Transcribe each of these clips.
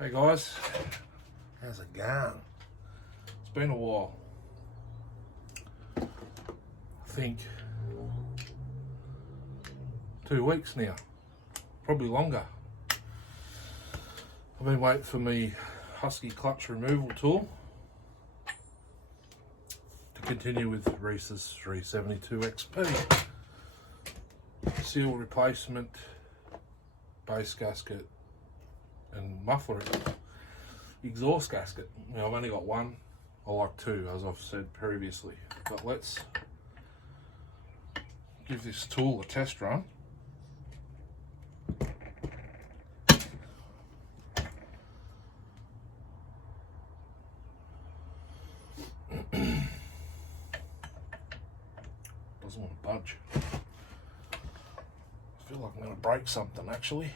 Hey guys, how's it going? It's been a while. I think 2 weeks now, probably longer. I've been waiting for me Husky clutch removal tool to continue with Rhys's 372 XP. Seal replacement, base gasket and muffler exhaust gasket. Now I've only got one. I like two, as I've said previously, but let's give this tool a test run. Doesn't want to budge. I feel like I'm going to break something actually.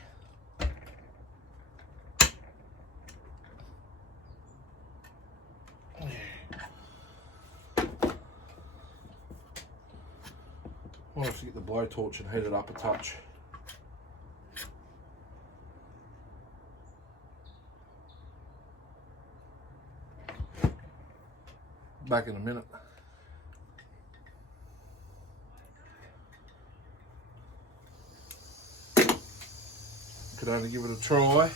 Might have to get the blowtorch and heat it up a touch. Back in a minute. Could only give it a try.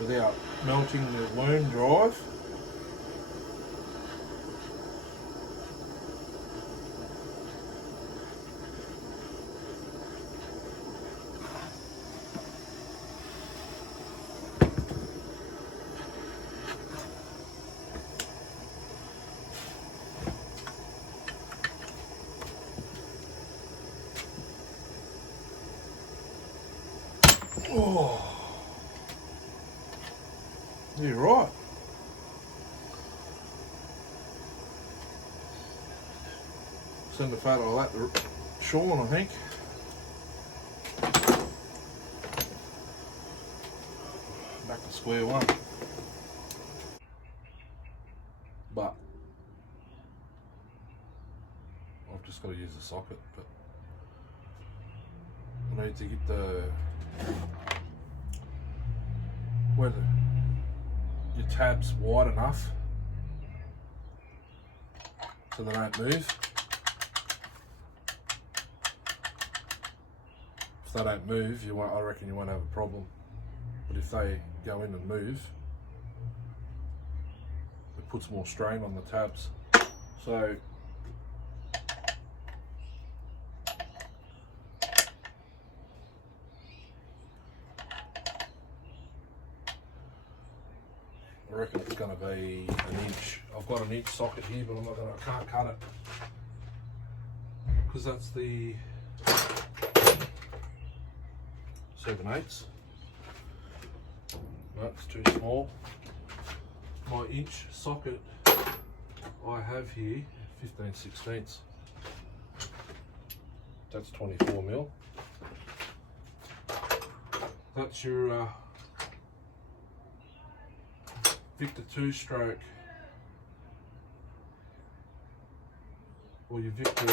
Without melting the worm drive. Oh. You're right. Send the photo of that to Sean, I think. Back to square one. But I've just got to use the socket. But I need to get your tabs wide enough so they don't move. If they don't move, I reckon you won't have a problem. But if they go in and move, it puts more strain on the tabs. So I reckon it's going to be an inch. I've got an inch socket here, but I can't cut it because that's the 7/8. That's too small. My inch socket I have here 15/16. That's 24 mil. That's your Victor 2-stroke, or your Victor,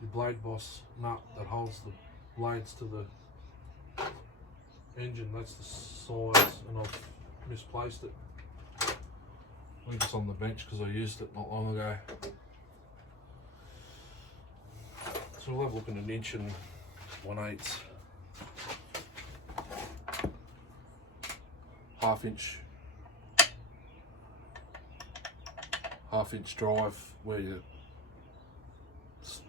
your blade boss nut that holds the blades to the engine. That's the size, and I've misplaced it. I think it's on the bench because I used it not long ago. So we'll have a look at an inch and 1/8. Half inch drive where your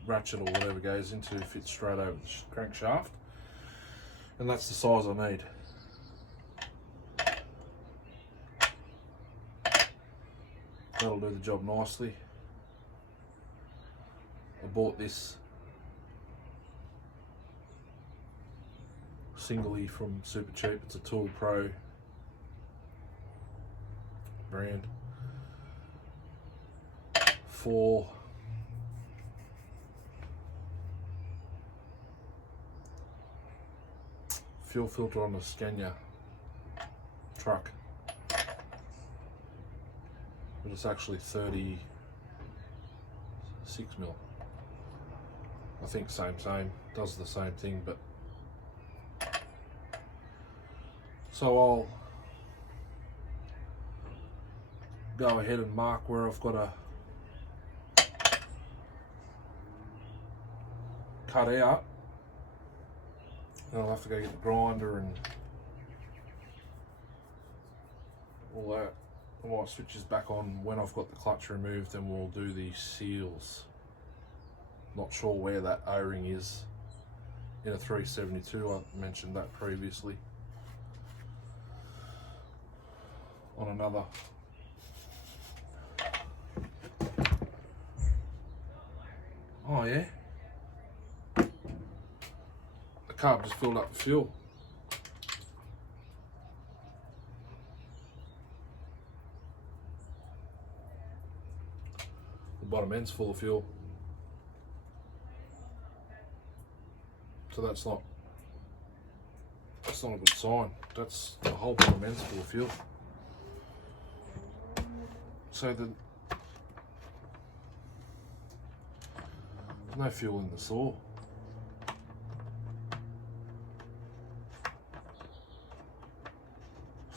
ratchet or whatever goes into fits straight over the crankshaft, and that's the size I need. That'll do the job nicely. I bought this singly from Super Cheap. It's a Tool Pro brand for fuel filter on the Scania truck. but it's actually 36mm. I think same, does the same thing, but so I'll go ahead and mark where I've got to cut out, and I'll have to go get the grinder and all that. I might switch this back on when I've got the clutch removed, and we'll do the seals. Not sure where that O-ring is in a 372, I mentioned that previously on another. Oh yeah, the carb just filled up the fuel. The bottom end's full of fuel. So that's not a good sign. That's the whole bottom end's full of fuel. So there's no fuel in the saw.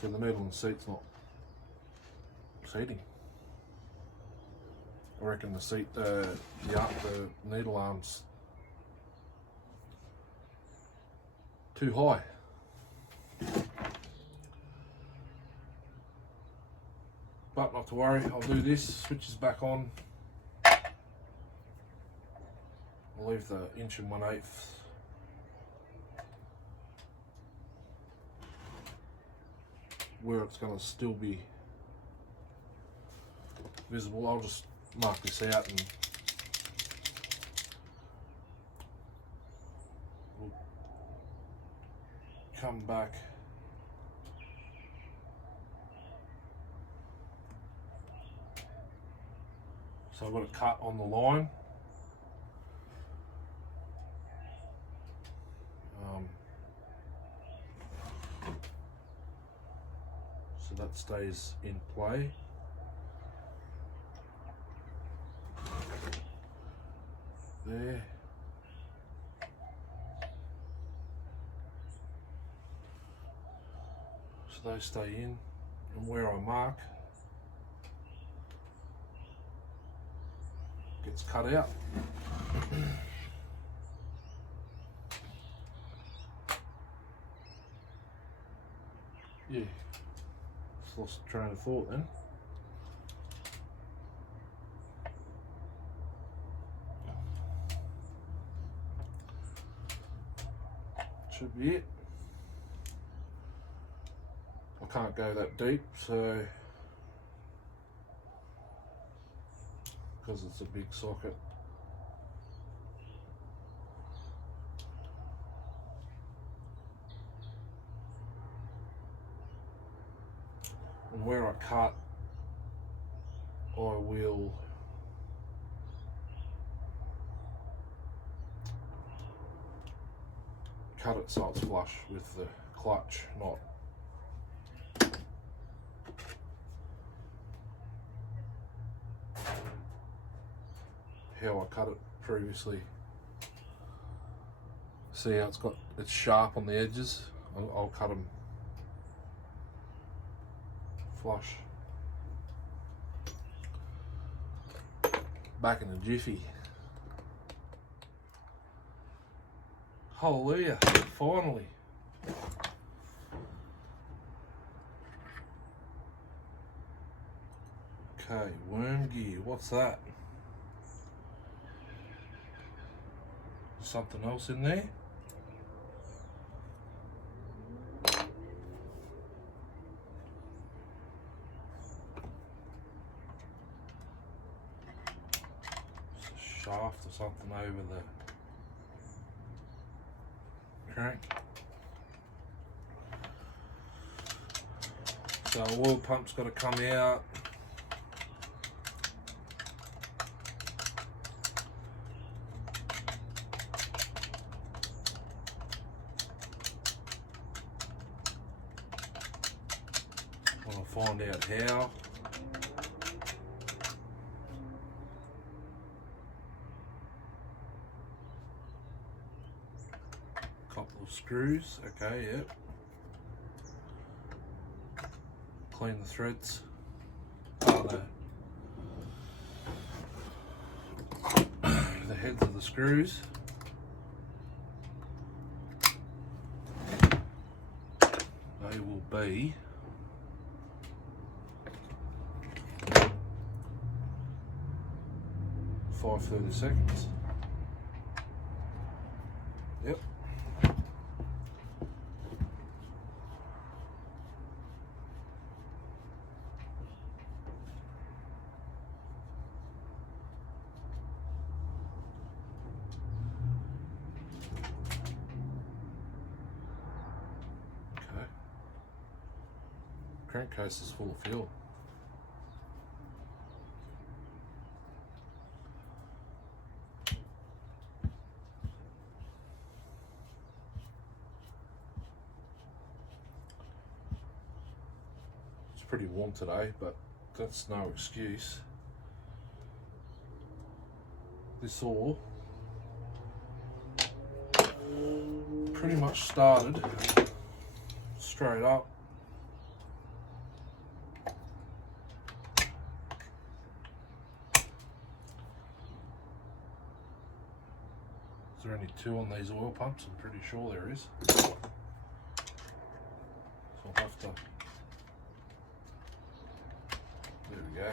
So the needle and seat's not seating. I reckon the seat, the needle arm's too high. But not to worry, I'll do this, switches back on. I'll leave the 1 1/8 where it's going to still be visible. I'll just mark this out and we'll come back. So I've got a cut on the line. So that stays in play. There. So those stay in, and where I mark gets cut out. Yeah, just lost the train of thought then. Should be it. I can't go that deep, so because it's a big socket. And where I cut, I will cut it so it's flush with the clutch, not how I cut it previously. See how it's sharp on the edges? I'll cut them flush. Back in a jiffy. Hallelujah, finally. Okay, worm gear, what's that? Something else in there? It's a shaft or something over the crank. So oil pump's got to come out. Want to find out how. screws. Okay, yep. Clean the threads. Oh no. The heads of the screws. They will be 5/32. Yep. Okay. Crankcase is full of fuel. It's pretty warm today, but that's no excuse. This all pretty much started straight up. Is there only 2 on these oil pumps? I'm pretty sure there is. So I'll have to, there we go.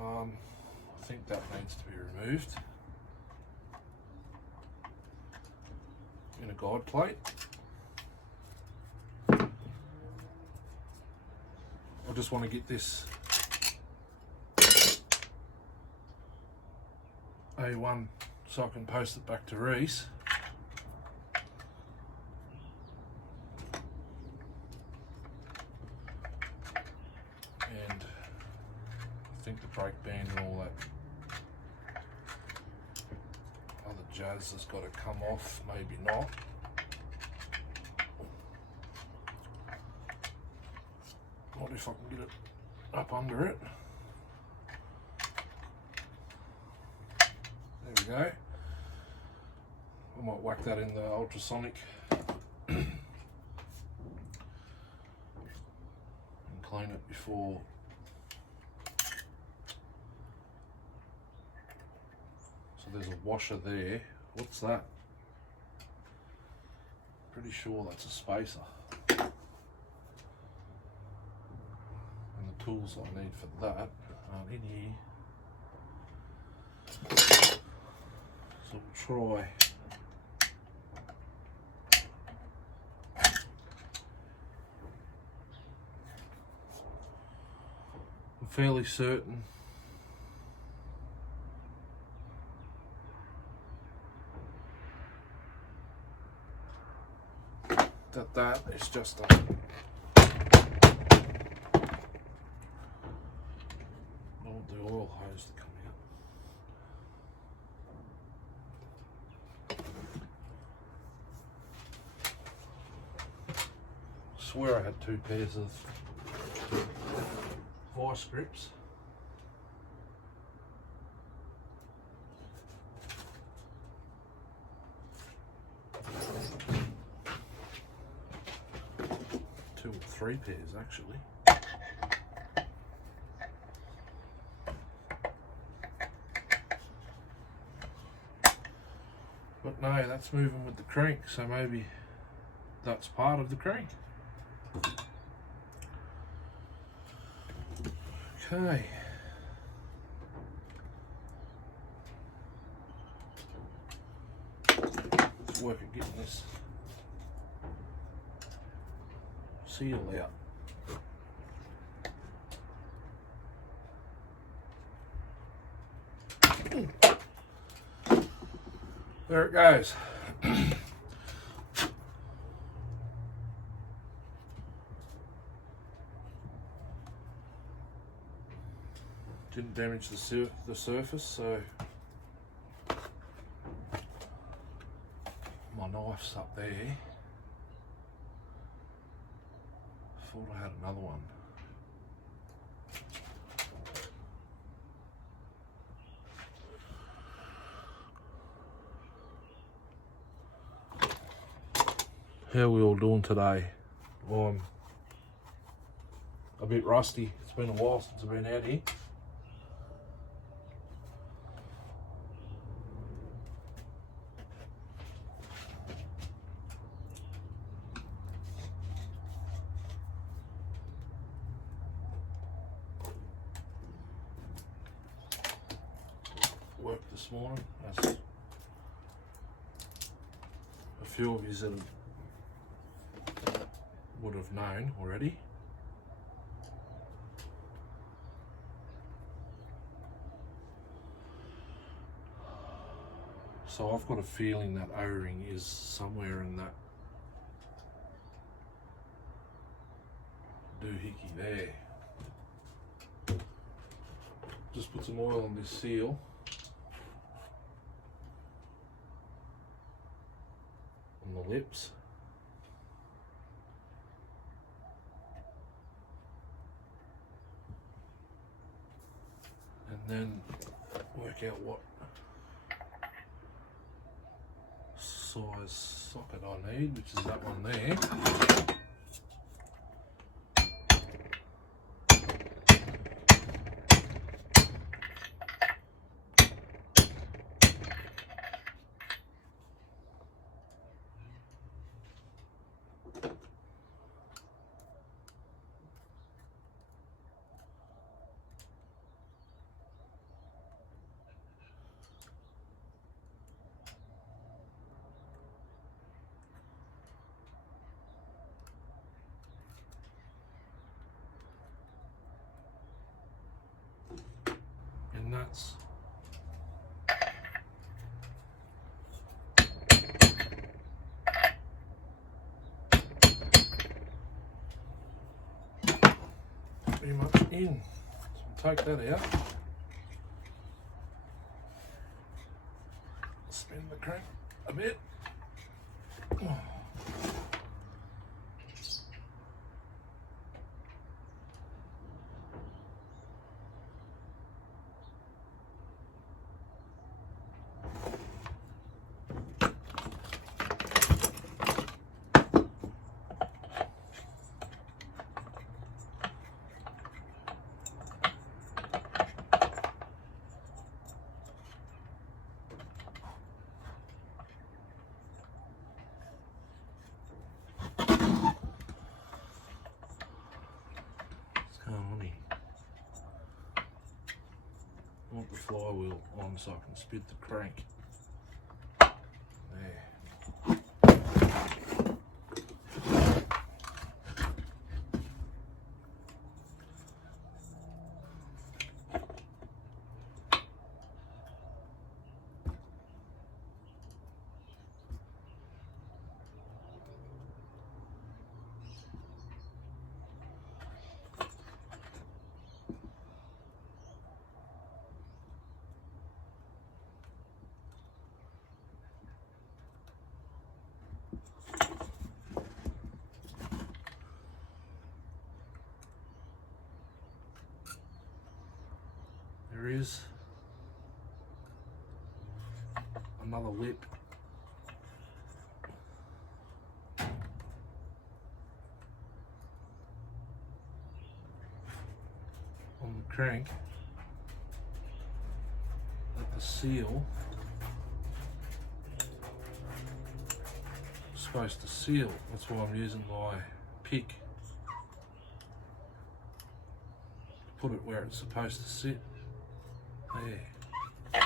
I think that needs to be removed in a guide plate. I just want to get this A1 so I can post it back to Rhys. And I think the brake band and all that other jazz has got to come off, maybe not. What if I can get it up under it? There we go. I might whack that in the ultrasonic and clean it before. So there's a washer there. What's that? Pretty sure that's a spacer. And the tools I need for that aren't in here. So we'll try. I'm fairly certain that is just a I want the oil hose to come out. I swear I had 2 pairs of vice grips. Two or 3 pairs actually. But no, that's moving with the crank, so maybe that's part of the crank. Okay. Let's work at getting this seal out. There it goes. Didn't damage the surface, so my knife's up there. Thought I had another one. How are we all doing today? I'm a bit rusty. It's been a while since I've been out here. Worked this morning, as a few of you that would have known already. So I've got a feeling that O-ring is somewhere in that doohickey there. Just put some oil on this seal. On the lips. And then work out what size socket I need, which is that one there. And that's pretty much in. So we'll take that out. Spin the crank a bit. I want the flywheel on so I can spin the crank. There. There is another lip on the crank that the seal is supposed to seal. That's why I'm using my pick to put it where it's supposed to sit. There.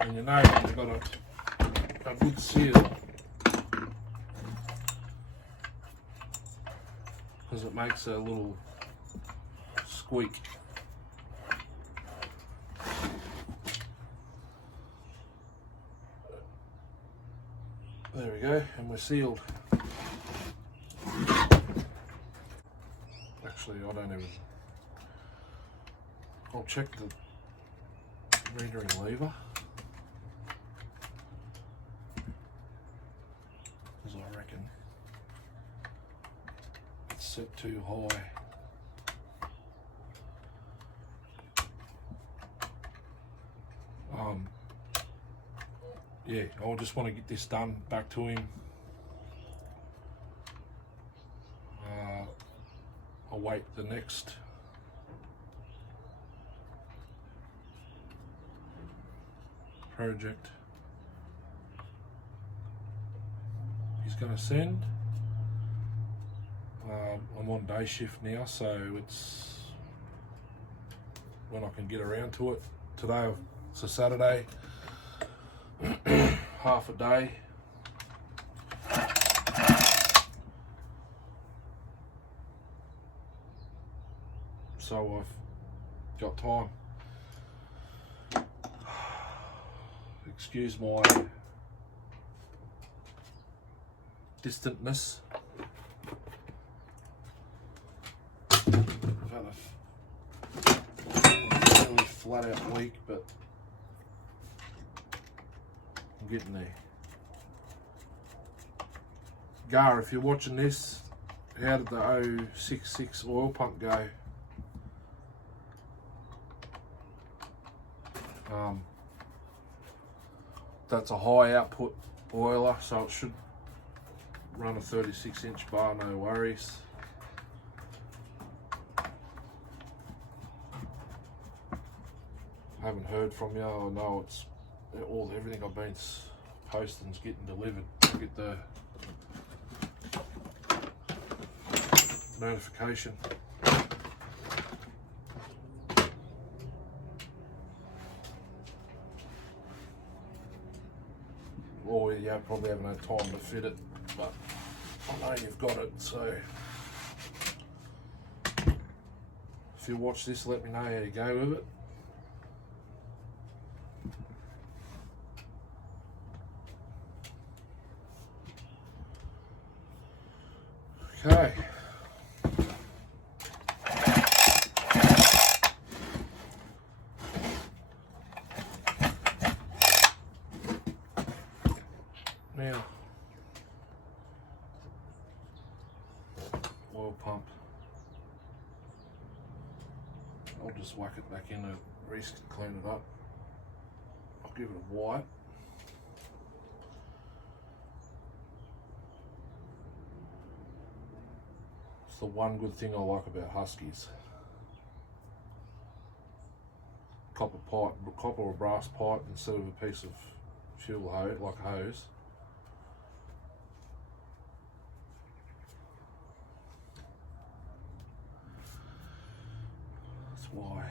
And you know when you've got a good seal, because it makes a little squeak. There we go, and we're sealed. Actually, I don't even... I'll check the metering lever, because I reckon it's set too high. Yeah, I just want to get this done back to him await the next project he's going to send. I'm on day shift now, so it's when I can get around to it. Today it's a Saturday, half a day. So I've got time. Excuse my distantness. I've had a fairly flat out week, but I'm getting there. Gar, if you're watching this, how did the 066 oil pump go? That's a high output boiler, so it should run a 36-inch bar, no worries. I haven't heard from you. I know it's everything I've been posting is getting delivered. I get the notification. Or you probably haven't had time to fit it, but I know you've got it, so if you watch this, let me know how you go with it. Okay. Now, oil pump. I'll just whack it back in and Rhys can clean it up. I'll give it a wipe. It's the one good thing I like about Huskies. Copper or brass pipe instead of a piece of fuel hose, like a hose. That's why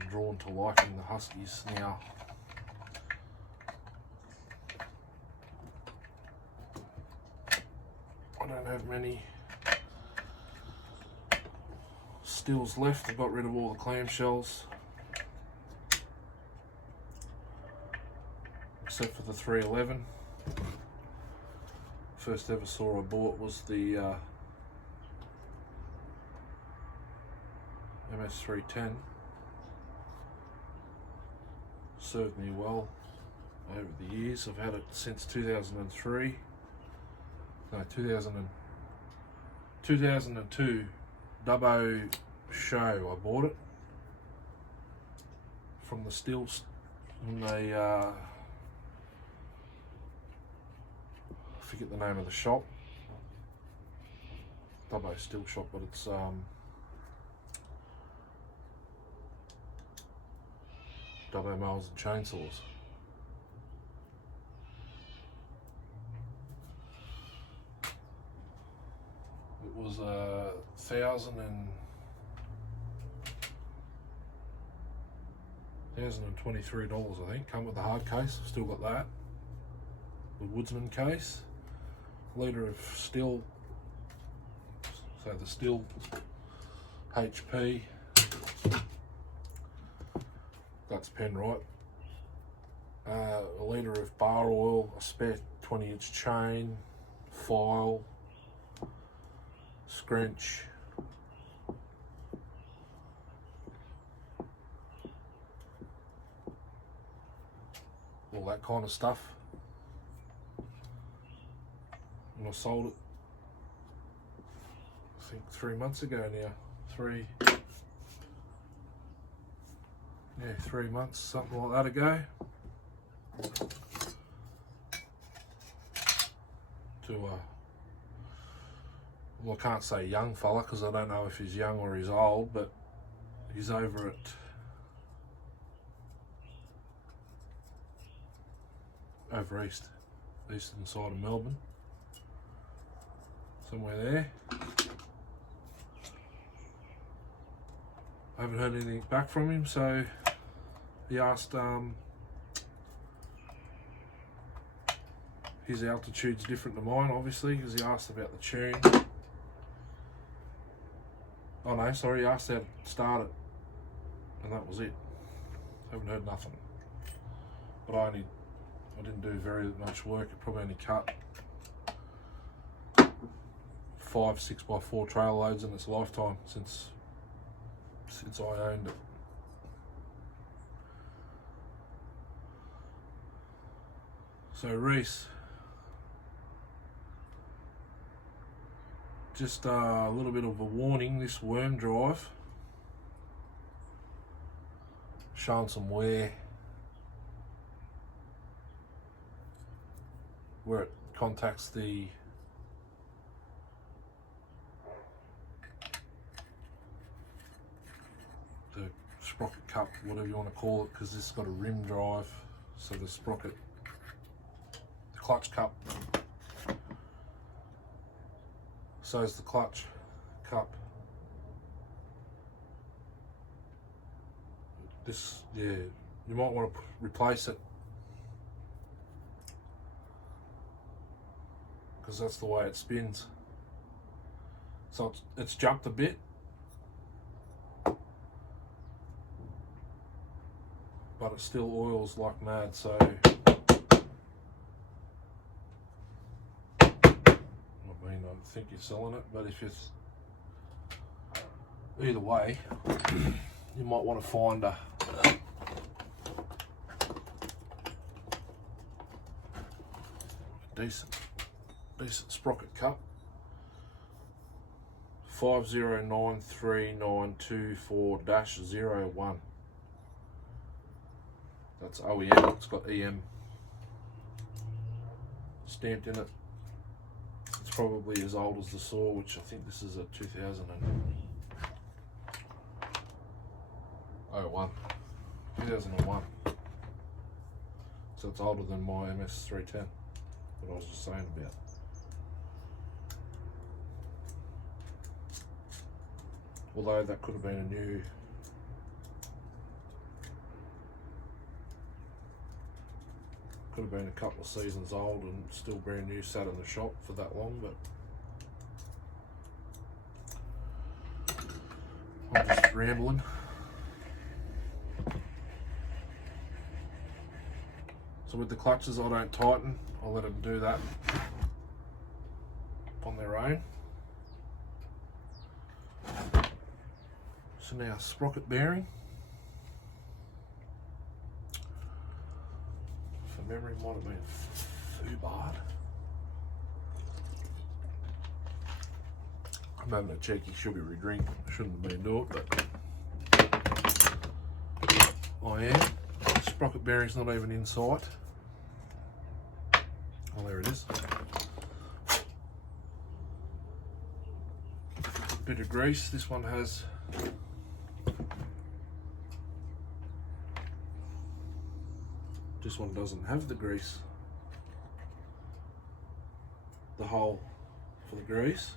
I'm drawn to liking the Huskies now. I don't have many stills left. I got rid of all the clamshells except for the 311. First ever saw I bought was the MS310. Served me well over the years. I've had it since 2003. No, 2002 Dubbo show. I bought it from the stills, and they I forget the name of the shop. Dubbo Still Shop, but it's Dubbo Mowers and Chainsaws. It was $1,023, I think. Come with the hard case. Still got that. The Woodsman case. Litre of still. So the still HP. That's Penrite. A litre of bar oil. A spare 20-inch chain. File. Scrench. All that kind of stuff. And I sold it, I think 3 months ago now. 3 months, something like that ago. To well, I can't say young fella because I don't know if he's young or he's old, but he's over eastern side of Melbourne, somewhere there. I haven't heard anything back from him, so he asked, his altitude's different to mine, obviously, because he asked about the tune. Oh no, sorry, he asked how to start it, and that was it. Haven't heard nothing. But I didn't do very much work. It probably only cut 5 6x4 trail loads in its lifetime since I owned it. So Rhys, just a little bit of a warning, this worm drive showing some wear where it contacts the sprocket cup, whatever you want to call it, because this has got a rim drive, so the sprocket, the clutch cup, so is the clutch cup. This, yeah, you might want to replace it because that's the way it spins. So it's jumped a bit, but it still oils like mad, so I mean, I think you're selling it, but if it's either way, you might want to find a decent sprocket cup. 5093924-01. That's OEM, it's got EM stamped in it. It's probably as old as the saw, which I think this is a 2001. So it's older than my MS310 that I was just saying about. Although that could have been a new, could have been a couple of seasons old and still brand new, sat in the shop for that long, but I'm just rambling. So with the clutches, I don't tighten, I let them do that on their own. So now sprocket bearing, from memory might have been Fubard. I'm having a cheeky sugary drink, I shouldn't have been doing it, but I am. Sprocket bearing's not even in sight. Oh, there it is. Bit of grease. This one has this one doesn't have the grease, the hole for the grease,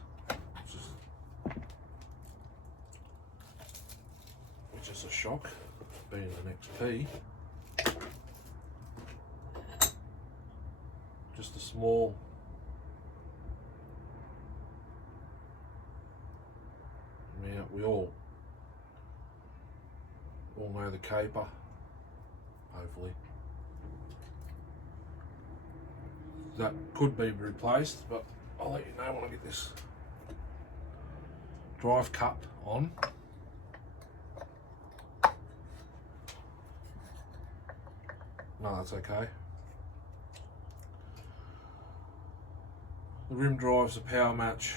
which is a shock, being an XP. Just a small amount. We all know the caper, hopefully. That could be replaced, but I'll let you know when I get this drive cup on. No, that's okay. The rim drive's a power match.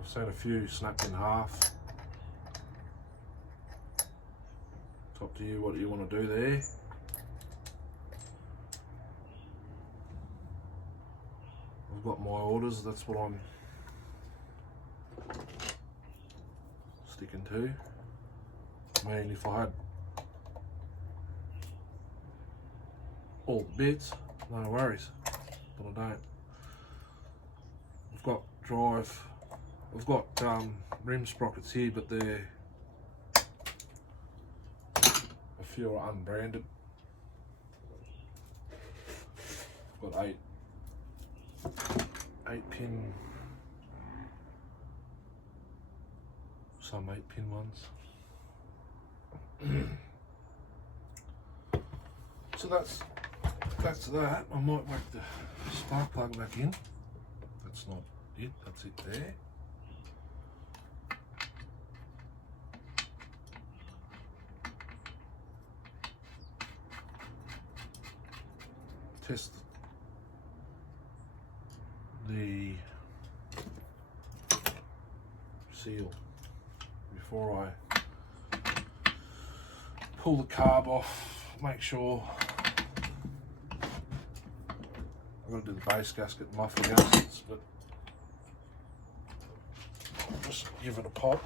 I've seen a few snapped in half. It's up to you what you want to do there. I've got my orders, that's what I'm sticking to. I mean, if I had all the bits, no worries, but I don't. I've got drive, I've got rim sprockets here, but they're, a few are unbranded. I've got 8-pin, some 8-pin ones. So that's that. I might whack the spark plug back in. That's not it, that's it there. Test the seal before I pull the carb off. Make sure I've got to do the base gasket and muffler gaskets, but I'll just give it a pop.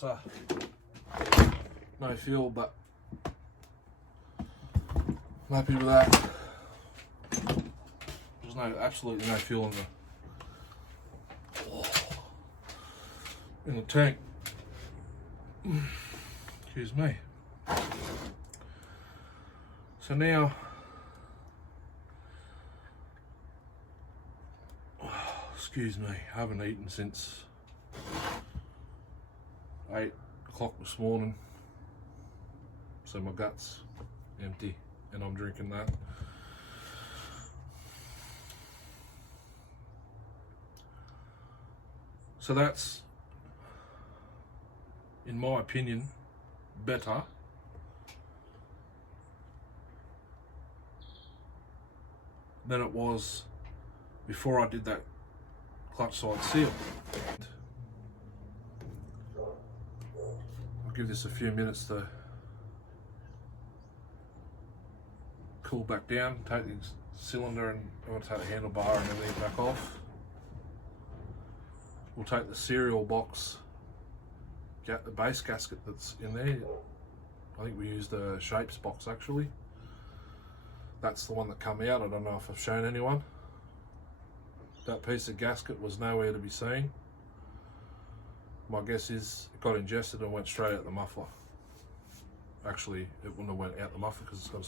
That's no fuel, but I'm happy with that. There's absolutely no fuel in the tank. Excuse me. So now, excuse me, I haven't eaten since 8 o'clock this morning, so my gut's empty and I'm drinking that. So that's, in my opinion, better than it was before I did that clutch side seal. I'll give this a few minutes to cool back down, take the cylinder and I'm going to take the handlebar and everything back off. We'll take the serial box, get the base gasket that's in there. I think we used a shapes box actually. That's the one that come out. I don't know if I've shown anyone. That piece of gasket was nowhere to be seen. My guess is it got ingested and went straight out the muffler. Actually, it wouldn't have went out the muffler because it's got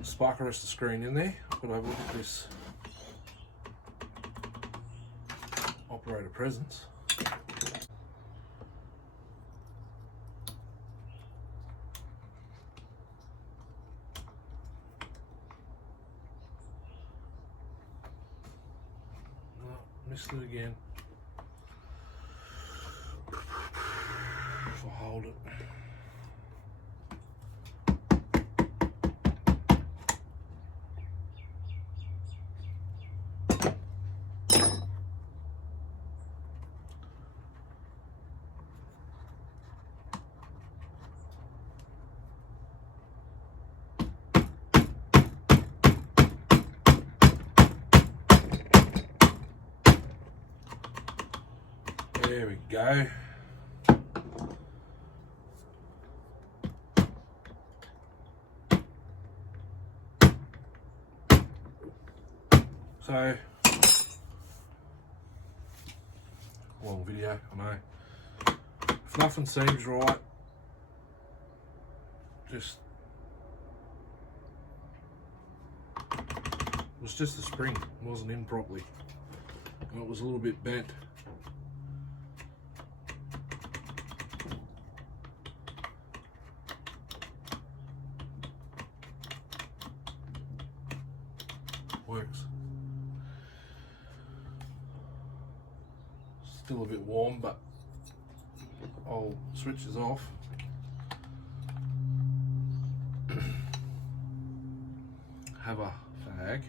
a spark arrestor screen in there. But have a look at this operator presence. Missed it again. If I hold it. There we go. So, long video, I know. If nothing seems right, just, it was just the spring, it wasn't in properly. And it was a little bit bent. Works. Still a bit warm, but I'll switch this off. Have a fag.